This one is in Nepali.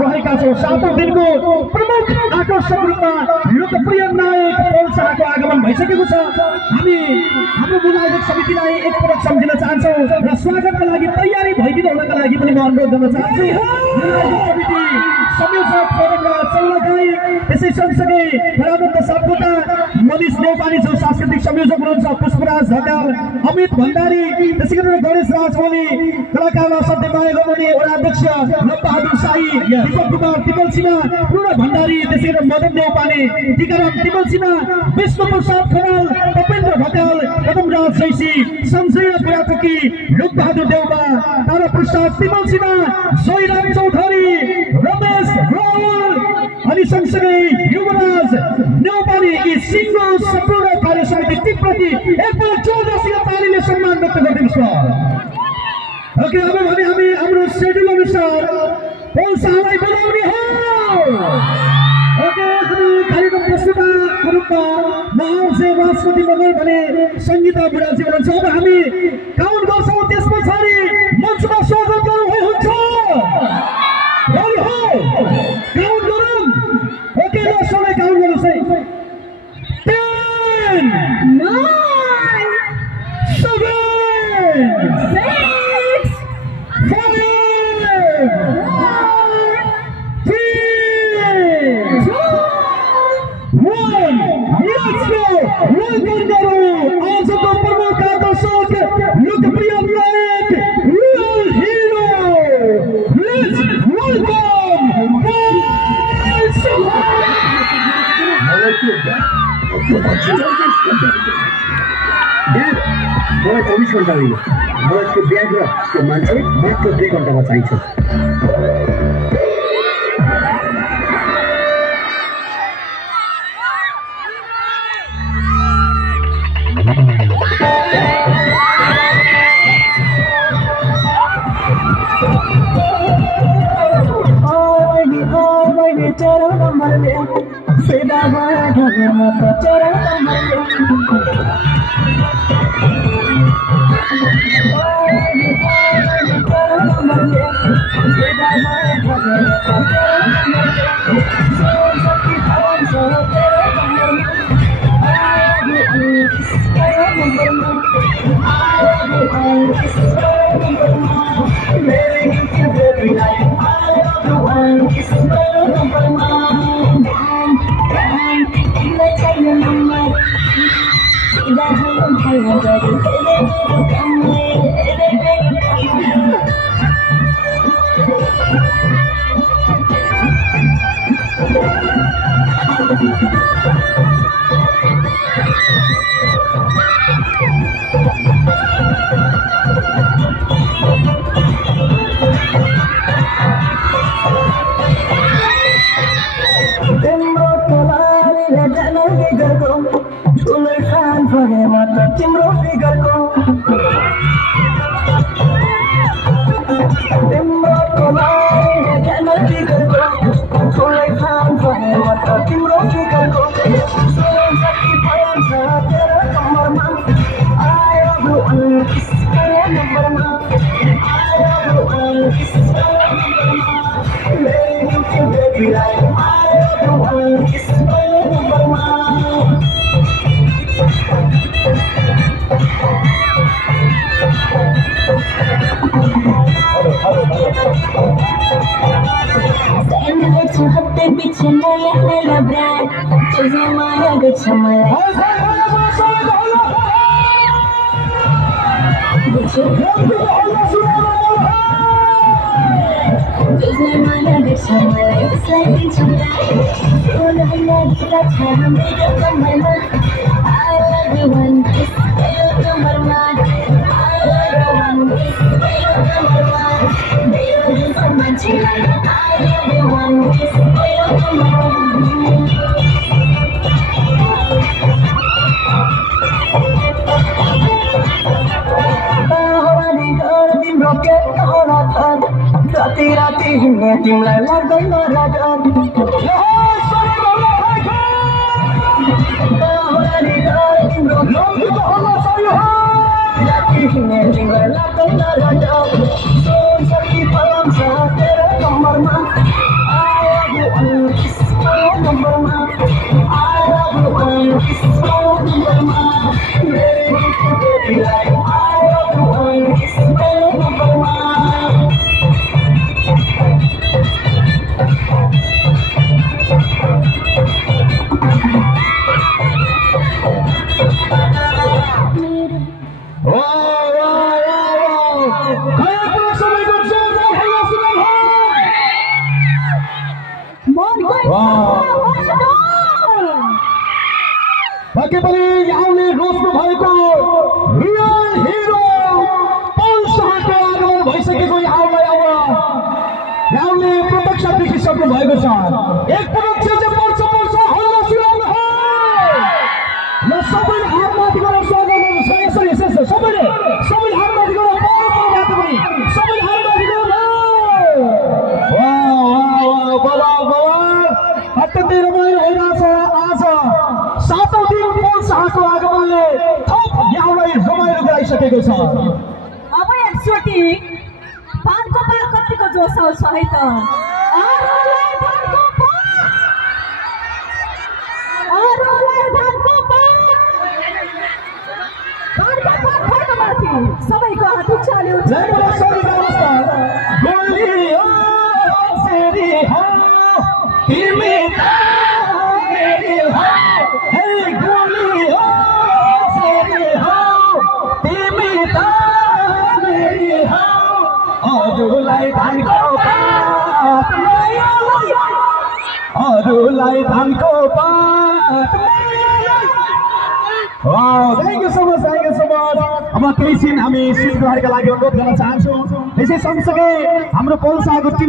रहेका छौँ। 7औं दिनको प्रमुख आकर्षक रूपमा लोकप्रिय नायक पौल शाहको आगमन भइसकेको छ। हामी हाम्रो मूलायोजक समितिलाई एकपटक सम्झिन चाहन्छौँ र स्वागतका लागि तयारी भइदिनु हुनका लागि पनि म अनुरोध गर्न चाहन्छु। मूलायोजक समिति संयोजक पौरवराज चौलागाई, त्यसै सँगसँगै रामन्द सापकोटा, मनिष नेउपाने जो सांस्कृतिक संयोजक हुनुहुन्छ, पुष्पराज ढकाल, अमित भण्डारी, त्यसै गरेर गणेश राज ओली, कलाकार असाध्य माया गर्नुहुने वडा अध्यक्ष लम्बहादुर शाही, दीपक कुमार तिमल सिन्हा, पूर्ण भण्डारी, त्यसै गरेर मदन नेउपाने, टीकाराम तिमल सिन्हा, विष्णु प्रसाद खनाल, तपेन्द्र ढकाल, पदमराज जैसी, सञ्जय बुढाथोकी, लोकबहादुर देउबा, तारा प्रसाद तिमल सिन्हा, जयराम चौधरी, रमेश रावल अनि सँगसँगै युवराज नेउपाने यी सिङ्गो सम्पूर्ण कार्य समिति टिमप्रति एकपल्ट जोरदारसँग तालीले सम्मान व्यक्त गरिदिनुहोस् न। ओके, अब भने हामी हाम्रो सेड्युल अनुसार पौल शाहलाई बोलाउने हो। ओके, हामी कार्यक्रम प्रस्तुता रूपमा महाशय राजपति मगर भने सङ्गीता बुढाजी हुनुहुन्छ। अब हामी काउन्ट गर्छौँ, त्यस पछाडि मञ्चमा स्वागत गर्नुहुन्छ। काउन्ट गरौँ। ओके, ल सबै काउन्ट गर्नुहोस् है। 10 9 7 6 5 4 3 2 1 Let's go! Welcome गरौँ आजको प्रमुख आकर्षक लोकप्रिय नायक real hero. Let's welcome Paul Shah. मलाई 24 घण्टा होइन, मलाई त्यो ब्याग र त्यो मान्छे मात्र 2 घण्टामा चाहिन्छ। राति हिँड्ने तिमीलाई लाग्दैन राजन राति हिँड्ने तिमीलाई लाग्दैन राजन सोच कि फलाउँछ तेरो कम्मरमा पक्कै पनि यहाँले रोज्नु भएको रियल हिरो पवन शाहको आगमन भइसकेको यहाँलाई अब यहाँले प्रत्यक्ष देखिसक्नु भएको छ। एकपटक चाहिँ पर्छ हल्ला सुनाउनु हो ल सबैले हात माथि गरेर स्वागत गर्नुहोस्। यसरी सबैले हात माथि गरेर पनि सबैले हात माथि गरेर अत्यन्तै रमाइलो भइरहेछ। आज 7औं दिन पवन शाहको आगमनले थप यहाँलाई रमाइलो गराइसकेको छ। अब एकचोटि पानको पार कतिको जोस आउँछ है त। अरूलाई धानको पात फर्क माथि सबैको हात उचाल्यो। तिमी त मेरी हो हे गोली हो तेरी हो तिमी त मेरी हो अरूलाई धानको पात अरूलाई धानको पात। थ्याङ्क यू सो मच अब केही छिन हामी सिटको लागि अनुरोध गर्न चाहन्छौँ। यसै सँगसँगै हाम्रो पवन शाहको टिम